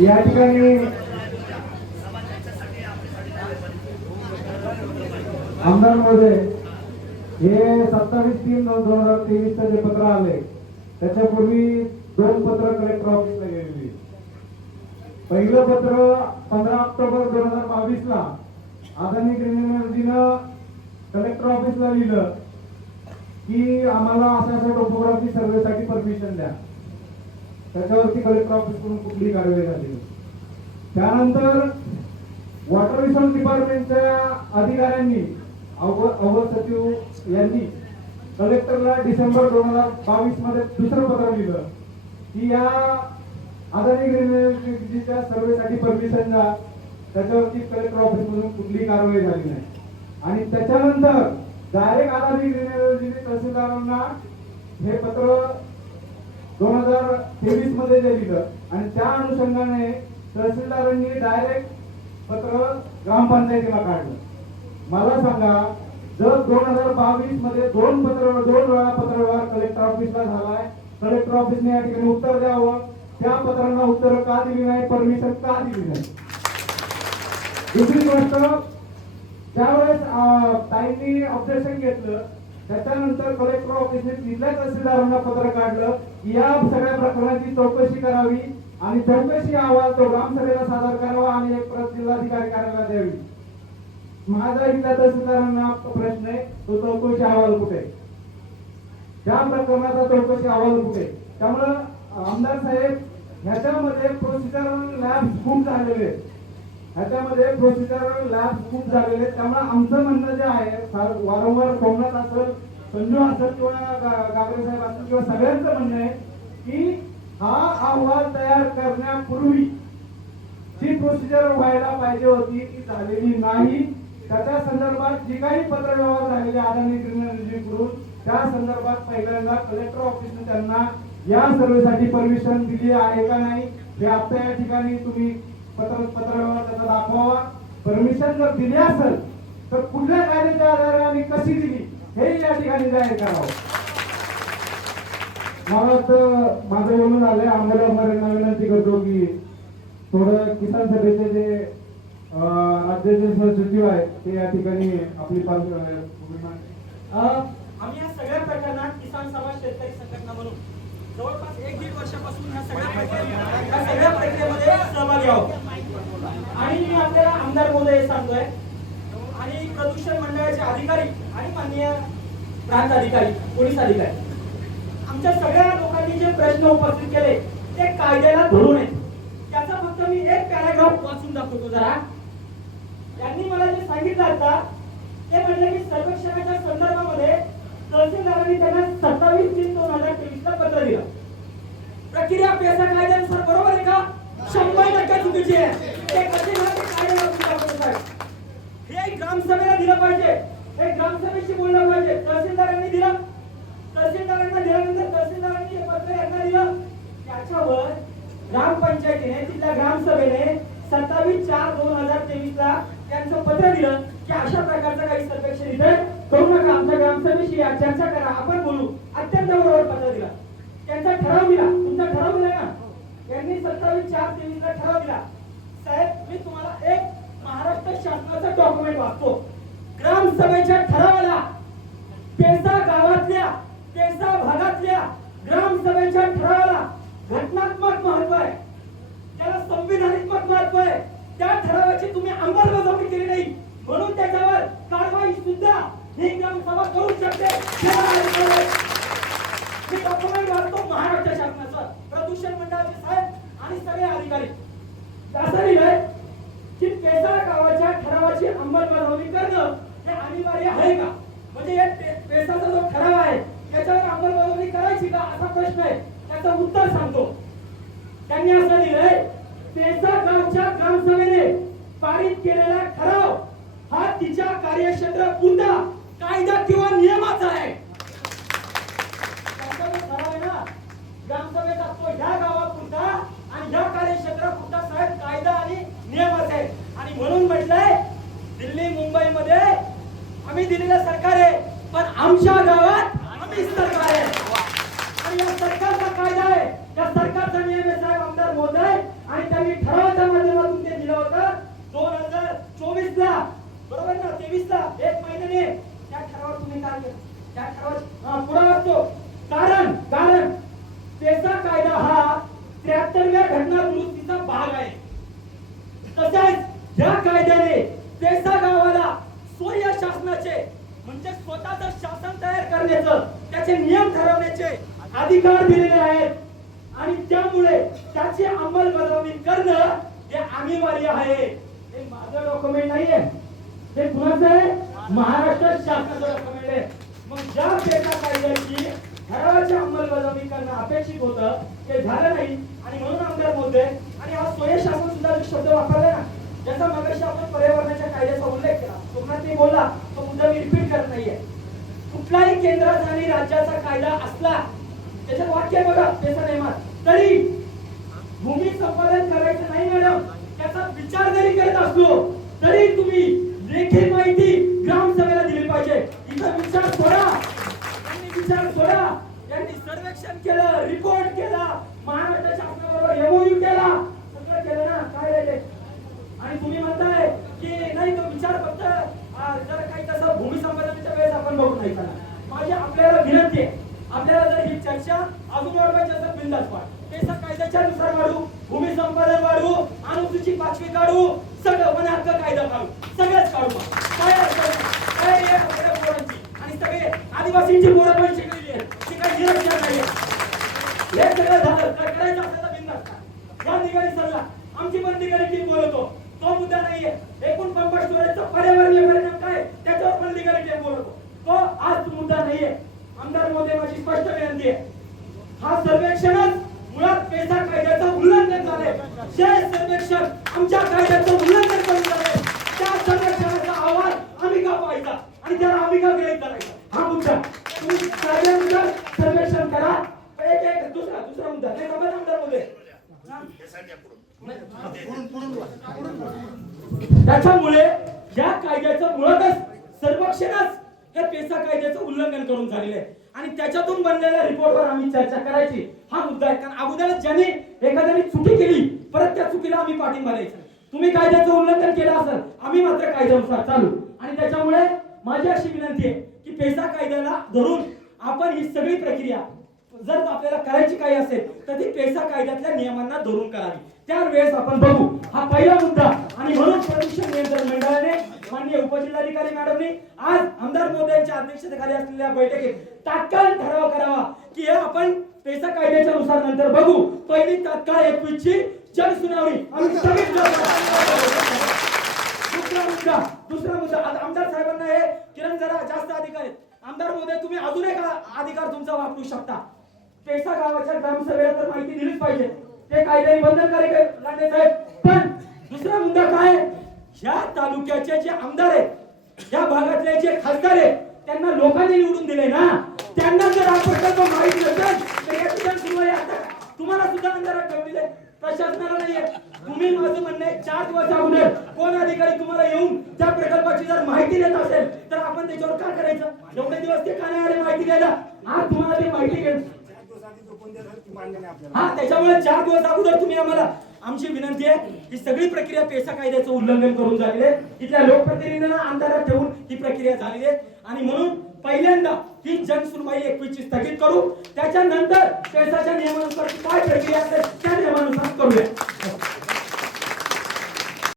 या ठिकाणी आमदार महोदय हे 27/3/2023 जे पत्र आले त्याच्यापूर्वी 2 पत्र कलेक्टर ऑफिसला गेलेली. पहिलं पत्र 15 ऑक्टोबर 2022 ला अदानी ग्रीन एनर्जीनं कलेक्टर ऑफिसला लिहिलं की आम्हाला अशा टोपोग्राफी सर्वेसाठी परमिशन द्या. त्याच्यावरती कलेक्टर ऑफिस कडून कुठलीही कारवाई झाली. त्यानंतर वॉटर रिसोर्स डिपार्टमेंटच्या अधिकाऱ्यांनी अवर सचिव यांनी कलेक्टरला डिसेंबर 2022 मध्ये दुसरं पत्र लिहिलं की या अदानी ग्रीन एनर्जीच्या सर्वेसाठी परमिशन द्या. त्याच्यावरती कलेक्टर ऑफिस मधून कुठलीही कारवाई झाली नाही. आणि त्याच्यानंतर डायरेक्ट अदानी ग्रीन एनर्जीने तहसीलदारांना हे पत्र 2023 मध्ये जे लिहिलं आणि त्या अनुषंगाने तहसीलदारांनी डायरेक्ट पत्र ग्रामपंचायतीला काढलं. मला सांगा, जर 2022 मध्ये 2 वेळा पत्रव्यवहार कलेक्टर ऑफिसला झालाय, कलेक्टर ऑफिसने या ठिकाणी उत्तर द्यावं. त्या पत्रांना उत्तर का दिली नाही, परमिशन का दिली नाही. दुसरी गोष्ट, ज्यावेळेस ताईंनी ऑब्जेक्शन घेतलं त्याच्यानंतर कलेक्टर ऑफिसने तिथल्या तहसीलदारांना पत्र काढलं की या सगळ्या प्रकरणाची चौकशी करावी आणि चौकशी अहवाल तो ग्रामसभेला सादर करावा आणि एक प्रत जिल्हाधिकारी कार्यालयाला द्यावी. माझा इथल्या तहसीलदारांना प्रश्न आहे, तो चौकशी अहवाल कुठे, त्या प्रकरणाचा चौकशी अहवाल कुठे. त्यामुळं आमदार साहेब, ह्याच्यामध्ये प्रोसिजरल लॅब्स खूप झालेले, त्यामुळे आमचं म्हणणं जे आहे, वारंवार सोमनाथ असेल, संजू असेल किंवा गागरे साहेब असेल किंवा सगळ्यांचं म्हणणं आहे की हा अहवाल तयार करण्यापूर्वी जी प्रोसिजर व्हायला पाहिजे होती ती झालेली नाही. त्याच्या संदर्भात जी काही पत्रव्यवहार झालेले अदानी ग्रीन एनर्जी कडून त्या संदर्भात पहिल्यांदा कलेक्टर ऑफिसने त्यांना या सर्वेसाठी परमिशन दिली आहे का नाही हे आता या ठिकाणी तुम्ही पत्रव्यवहार त्याचा दाखवावा. परमिशन जर दिली असेल तर कुठल्या कायद्याच्या आधारे आणि कशी दिली हे या ठिकाणी जाहीर करावं. मला तर माझं बोलणं झालंय. आम्हाला विनंती करतो की थोडं किसान सभेचे जे राज्याचे सचिव आहेत ते या ठिकाणी आपली आम्ही या सगळ्या प्रकरणात किसान सभा शेतकरी संघटना म्हणून जवळपास 1-1.5 वर्षापासून ह्या सगळ्या प्रक्रियेमध्ये सहभागी आहोत. आणि मी आपल्याला आमदार महोदय सांगतोय आणि प्रदूषण मंडळाचे अधिकारी आणि माननीय प्रांत अधिकारी, पोलीस अधिकारी, आमच्या सगळ्या लोकांनी जे प्रश्न उपस्थित केले ते कायद्याला धरून आहेत. त्याचा फक्त मी एक पॅराग्राफ वाचून दाखवतो जरा. यांनी मला जे सांगितलं आता ते म्हणजे की सर्वेक्षणाच्या संदर्भामध्ये तहसीलदारांनी त्यांना 27/3/2023 ला पत्र दिलं. प्रक्रिया पेसा कायद्यानुसार बरोबर आहे का? 100% चुकीची आहे. ते कसे कायद्याला हे ग्रामसभेला दिलं पाहिजे, हे ग्रामसभेशी बोललं पाहिजे. तहसीलदारांनी दिलं, तहसीलदारांना दिल्यानंतर तहसीलदारांनी हे पत्र यांना दिलं. त्याच्यावर ग्रामपंचायतीने तिथल्या ग्रामसभेने 27/4/2023 ला त्यांचं पत्र दिलं की अशा प्रकारचं काही सर्वेक्षण इथे करू नका, आमच्या ग्रामसभेशी चर्चा करा, आपण बोलू. अत्यंत बरोबर पत्र दिला, त्यांचा ठराव दिला, तुमचा ठराव दिला ना. यांनी 27/4/23 ला ठराव दिला. साहेब, मी तुम्हाला एक महाराष्ट्र शासनाचा डॉक्युमेंट वाचतो. ग्रामसभेच्या ठरावाला पेसा गावातल्या, पेसा भागातल्या ग्रामसभेच्या ठरावाला घटनात्मक महत्व आहे, त्याला संविधानात्मक महत्व आहे. त्या ठरावाची तुम्ही अंमलबजावणी केली नाही म्हणून त्याच्यावर कारवाई सुद्धा ही ग्रामसभा करू शकते. मी डॉक्युमेंट वाचतो महाराष्ट्र शासनाचं, प्रदूषण मंडळाचे साहेब आणि सगळे अधिकारी. असं लिहिलंय की पेसा गावाच्या ठरावाची अंमलबजावणी करणं हे अनिवार्य आहे का? म्हणजे पेसाचा जो ठराव आहे त्याच्यावर अंमलबजावणी करायची का असा प्रश्न आहे. त्याचं उत्तर सांगतो. त्यांनी असं लिहिलंय, पेसा गावच्या ग्रामसभेने पारित केलेला ठराव हा तिच्या कार्यक्षेत्र पुरता कायदा किंवा नियमाचा आहे. ठराव आहे ना ग्रामसभेचा, तो ह्या गावापुरता आणि ह्या कार्यक्षेत्रापुरता साहेब कायदा आणि नियमाचा आहे. आणि म्हणून म्हटलंय दिल्ली मुंबईमध्ये आम्ही दिलेलं सरकार आहे, पण आमच्या गावात 2023 ला 1 महिन्याने त्या ठरावात तुम्ही काय केलं? त्या ठरावात पुढे वाचतो, कारण पेसा कायदा हा 73व्या घटना दुरुस्तीचा भाग आहे. तसेच या कायद्याने पेसा गावाला स्वयं शासनाचे म्हणजे स्वतःचं शासन तयार करण्याचं, त्याचे नियम ठरवण्याचे अधिकार दिलेले आहेत आणि त्यामुळे त्याची अंमलबजावणी करणं हे अनिवार्य आहे. हे माझं डॉक्युमेंट नाहीये, हे कुणाचं आहे? महाराष्ट्र शासनाचं डॉक्युमेंट आहे. मग ज्या पेसा कायद्याची ठरावाची अंमलबजावणी करणं अपेक्षित होतं ते झालं नाही आणि म्हणून आमदार महोदय आणि हा स्वयं शासन सुद्धा जो शब्द वापरला ना, ज्याचा मगाशी आपण पर्यावरणाच्या कायद्याचा उल्लेख केला, तुम्हाला ते बोलला तो मुद्दा मी रिपीट करत नाहीये. कुठलाही केंद्राचा आणि राज्याचा कायदा असला त्याच्यात वाक्य बघा पेसा नियमात, तरी भूमी संपादन करायचं नाही मॅडम, त्याचा विचार जरी करत असलो तरी तुम्ही लेखी माहिती ग्रामसभेला दिली पाहिजे. इथं विचार सोडा, यांनी सर्वेक्षण केलं, रिपोर्ट केला, महाराष्ट्र शासनाबरोबर एमओयू केला, सगळं केलं ना, काय राहिले? आणि तुम्ही म्हणताय की नाही तो विचार फक्त जर काही तसं भूमी संपादनाच्या वेळेस आपण बघू नाही चालणार. माझी आपल्याला विनंती आहे, आपल्याला जर ही चर्चा अजून वाढवायची असेल बिंदास वाढ, पेसा कायद्याच्या नुसार वाढू, भूमी संपादन वाढू, अनुसूचित 5वी काढू, सगळं वन हक्क कायदा काढू, सगळंच काढू. काय अडचण काय आहे आपल्या पोरांची? आणि सगळे आदिवासींची पोरं पण शिकलेली आहेत, ती काही निरक्षर नाही. हे सगळं झालं तर करायचं असेल तर बिंदास करा. या निघाली सल्ला आमची पण निघाली टीम बोलतो, तो मुद्दा नाहीये. एकूण पंप स्टोरेजचा पर्यावरणीय परिणाम काय त्याच्यावर पण निघाली टीम बोलतो, तो आज मुद्दा नाहीये. आमदार महोदय माझी स्पष्ट विनंती आहे, हा सर्वेक्षणच मुळात पेसा कायद्याचं उल्लंघन झाले. जे सर्वेक्षण आमच्या कायद्याचं उल्लंघन करून झाले त्या सर्वेक्षणाचा अहवाल आम्ही का पाहायचा आणि त्याला आम्ही का ग्रहित करायचा, हा मुद्दा तुम्ही कायद्यानुसार सर्वेक्षण करा. एक दुसरा मुद्दा नाही समज आमदार महोदय, त्याच्यामुळे या कायद्याचं मुळातच सर्वेक्षणच हे पेसा कायद्याचं उल्लंघन करून झालेलं आहे आणि त्याच्यातून बनलेल्या रिपोर्टवर आम्ही चर्चा करायची, हा मुद्दा आहे. कारण अगोदरच ज्याने एखाद्याने चुकी केली परत त्या चुकीला आम्ही पाठिंबा द्यायचा. तुम्ही कायद्याचं उल्लंघन केलं असेल, आम्ही मात्र कायद्यानुसार चालू. आणि त्याच्यामुळे माझी अशी विनंती आहे की पेसा कायद्याला धरून आपण ही सगळी प्रक्रिया जर आपल्याला करायची काही असेल तर ती पेसा कायद्यातल्या नियमांना धरून करावी, त्यावेळेस आपण बघू. हा पहिला मुद्दा. आणि म्हणून प्रदूषण नियंत्रण मंडळाने माननीय उपजिल्हाधिकारी मॅडमनी आज आमदार महोदयांच्या अध्यक्षतेखाली असलेल्या बैठकीत तात्काळ ठराव करावा की आपण पेसा कायद्याच्या नुसार नंतर बघू, पहिली तात्काळ 21 ची जनसुनावणी आम्ही स्थगित करतो. दुसरा मुद्दा आमदार साहेबांना हे किरण जरा जास्त अधिकार आहेत. आमदार महोदय तुम्ही अजून एक अधिकार तुमचा वापरू शकता. पेसा गावाच्या ग्रामसभेला तर माहिती दिलीच पाहिजे, ते कायद्याने बंधनकारक लागले साहेब. पण दुसरा मुद्दा काय, ह्या तालुक्याचे जे आमदार आहेत, या भागातले जे खासदार आहेत, त्यांना लोकांनी निवडून दिले ना, त्यांना जर हा प्रकल्प माहित नसेल तर या ठिकाणी सुरुवात आता तुम्हाला सुद्धा अंधारात ठेवलेले, प्रशासनाला नाहीये. तुम्ही माझं म्हणणं आहे 4 दिवस अगोदर कोण अधिकारी तुम्हाला येऊन त्या प्रकल्पाची जर माहिती देत असेल तर आपण त्याच्यावर काय करायचं? एवढे दिवस ते का नाही आले माहिती द्यायला? आज तुम्हाला ती माहिती घ्यायची. हा, त्याच्यामुळे 4 दिवस अगोदर तुम्ही आम्हाला, आमची विनंती आहे ही सगळी प्रक्रिया पेसा कायद्याचं उल्लंघन करून झालेली आहे. इथल्या लोकप्रतिनिधींना अंधारात ठेवून ही प्रक्रिया झालेली आहे आणि म्हणून पहिल्यांदा ही जनसुनवाई 21 ची स्थगित करू, त्याच्यानंतर पेसाच्या नियमानुसार काय प्रक्रिया असेल त्या नियमानुसार करूया.